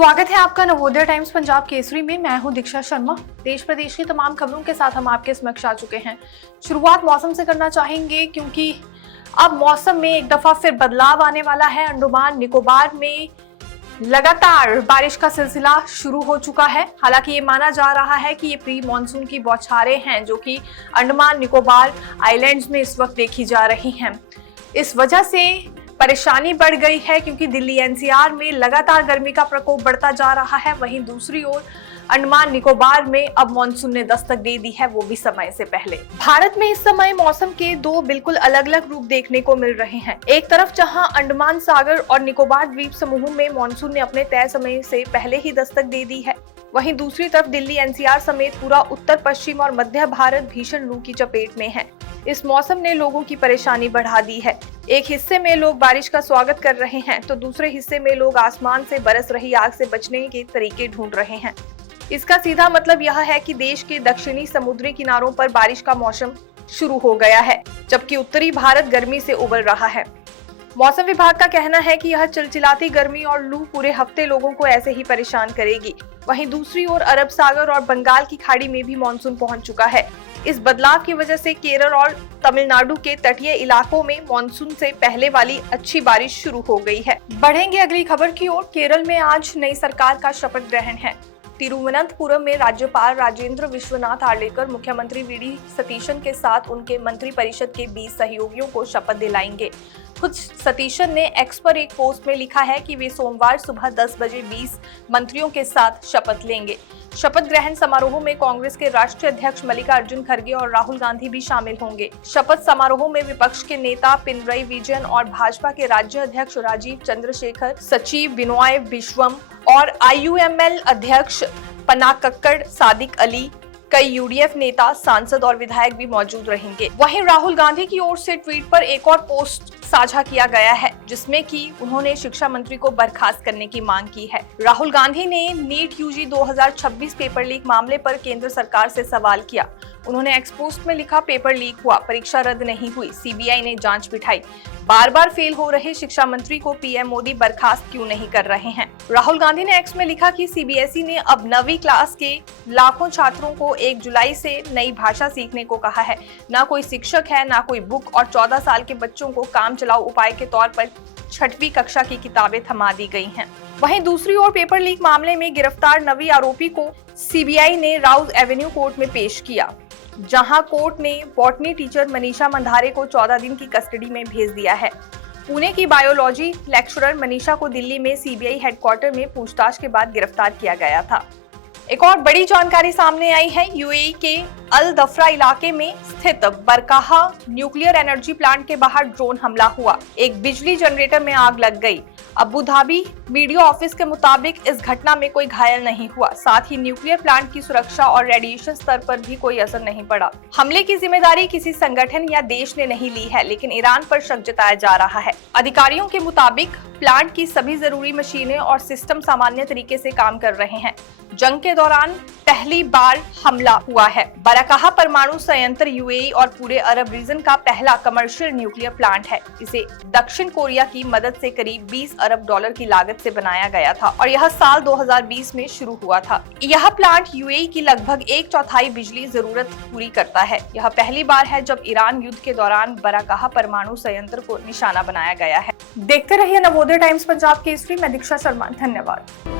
स्वागत है आपका नवोदय टाइम्स पंजाब केसरी में। मैं हूं दीक्षा शर्मा। देश प्रदेश की तमाम खबरों के साथ हम आपके समक्ष आ चुके हैं। शुरुआत मौसम से करना चाहेंगे क्योंकि अब मौसम में एक दफा फिर बदलाव आने वाला है। अंडमान निकोबार में लगातार बारिश का सिलसिला शुरू हो चुका है। हालांकि ये माना जा रहा है कि ये प्री मानसून की बौछारें हैं जो कि अंडमान निकोबार आइलैंड्स में इस वक्त देखी जा रही हैं। इस वजह से परेशानी बढ़ गई है क्योंकि दिल्ली एनसीआर में लगातार गर्मी का प्रकोप बढ़ता जा रहा है। वहीं दूसरी ओर अंडमान निकोबार में अब मानसून ने दस्तक दे दी है, वो भी समय से पहले। भारत में इस समय मौसम के दो बिल्कुल अलग अलग रूप देखने को मिल रहे हैं। एक तरफ जहां अंडमान सागर और निकोबार द्वीप समूह में मानसून ने अपने तय समय से पहले ही दस्तक दे दी है, वहीं दूसरी तरफ दिल्ली एनसीआर समेत पूरा उत्तर पश्चिम और मध्य भारत भीषण लू की चपेट में है। इस मौसम ने लोगों की परेशानी बढ़ा दी है। एक हिस्से में लोग बारिश का स्वागत कर रहे हैं तो दूसरे हिस्से में लोग आसमान से बरस रही आग से बचने के तरीके ढूंढ रहे हैं। इसका सीधा मतलब यह है कि देश के दक्षिणी समुद्री किनारों पर बारिश का मौसम शुरू हो गया है, जबकि उत्तरी भारत गर्मी से उबल रहा है। मौसम विभाग का कहना है कि यह चिलचिलाती गर्मी और लू पूरे हफ्ते लोगों को ऐसे ही परेशान करेगी। वहीं दूसरी ओर अरब सागर और बंगाल की खाड़ी में भी मानसून पहुंच चुका है। इस बदलाव की वजह से केरल और तमिलनाडु के तटीय इलाकों में मानसून से पहले वाली अच्छी बारिश शुरू हो गई है। बढ़ेंगे अगली खबर की ओर। केरल में आज नई सरकार का शपथ ग्रहण है। तिरुवनंतपुरम में राज्यपाल राजेंद्र विश्वनाथ आर्लेकर मुख्यमंत्री वी.डी. सतीशन के साथ उनके मंत्रिपरिषद के 20 सहयोगियों को शपथ दिलाएंगे। खुद सतीशन ने एक्स पर एक पोस्ट में लिखा है कि वे सोमवार सुबह 10 बजे 20 मंत्रियों के साथ शपथ लेंगे। शपथ ग्रहण समारोह में कांग्रेस के राष्ट्रीय अध्यक्ष मल्लिकार्जुन खड़गे और राहुल गांधी भी शामिल होंगे। शपथ समारोह में विपक्ष के नेता पिनरई विजयन और भाजपा के राज्य अध्यक्ष राजीव चंद्रशेखर, सचिव बिनॉय विश्वम और आईयूएमएल अध्यक्ष पनाकक्कड़ सादिक अली, कई यूडीएफ नेता, सांसद और विधायक भी मौजूद रहेंगे। वहीं राहुल गांधी की ओर से ट्वीट पर एक और पोस्ट साझा किया गया है जिसमें कि उन्होंने शिक्षा मंत्री को बर्खास्त करने की मांग की है। राहुल गांधी ने नीट यूजी 2026 पेपर लीक मामले पर केंद्र सरकार से सवाल किया। उन्होंने एक्स पोस्ट में लिखा, पेपर लीक हुआ, परीक्षा रद्द नहीं हुई, सीबीआई ने जांच बिठाई। बार बार फेल हो रहे शिक्षा मंत्री को पीएम मोदी बर्खास्त क्यों नहीं कर रहे हैं। राहुल गांधी ने एक्स में लिखा कि सीबीएसई ने अब 9वीं क्लास के लाखों छात्रों को 1 जुलाई से नई भाषा सीखने को कहा है। ना कोई शिक्षक है, ना कोई बुक, और 14 साल के बच्चों को काम चलाओ उपाय के तौर पर 6वीं कक्षा की किताबें थमा दी गई हैं। वहीं दूसरी ओर पेपर लीक मामले में गिरफ्तार 9वीं आरोपी को सीबीआई ने राउज एवेन्यू कोर्ट में पेश किया, जहां कोर्ट ने बॉटनी टीचर मनीषा मंधारे को 14 दिन की कस्टडी में भेज दिया है। पुणे की बायोलॉजी लेक्चरर मनीषा को दिल्ली में सीबीआई हेडक्वार्टर में पूछताछ के बाद गिरफ्तार किया गया था। एक और बड़ी जानकारी सामने आई है। यूएई के अल दफरा इलाके में स्थित बरकाहा न्यूक्लियर एनर्जी प्लांट के बाहर ड्रोन हमला हुआ। एक बिजली जनरेटर में आग लग गई। अबू धाबी मीडिया ऑफिस के मुताबिक इस घटना में कोई घायल नहीं हुआ। साथ ही न्यूक्लियर प्लांट की सुरक्षा और रेडिएशन स्तर पर भी कोई असर नहीं पड़ा। हमले की जिम्मेदारी किसी संगठन या देश ने नहीं ली है, लेकिन ईरान पर शक जताया जा रहा है। अधिकारियों के मुताबिक प्लांट की सभी जरूरी मशीनें और सिस्टम सामान्य तरीके से काम कर रहे हैं। जंग के दौरान पहली बार हमला हुआ है। बरकाहा परमाणु संयंत्र यूएई और पूरे अरब रीजन का पहला कमर्शियल न्यूक्लियर प्लांट है। इसे दक्षिण कोरिया की मदद से करीब 20 अरब डॉलर की लागत से बनाया गया था और यह साल 2020 में शुरू हुआ था। यह प्लांट यूएई की लगभग 1/4 बिजली जरूरत पूरी करता है। यह पहली बार है जब ईरान युद्ध के दौरान बरकाहा परमाणु संयंत्र को निशाना बनाया गया है। देखते रहिए नवोदय टाइम्स पंजाब केसरी। मैं दीक्षा शर्मा, धन्यवाद।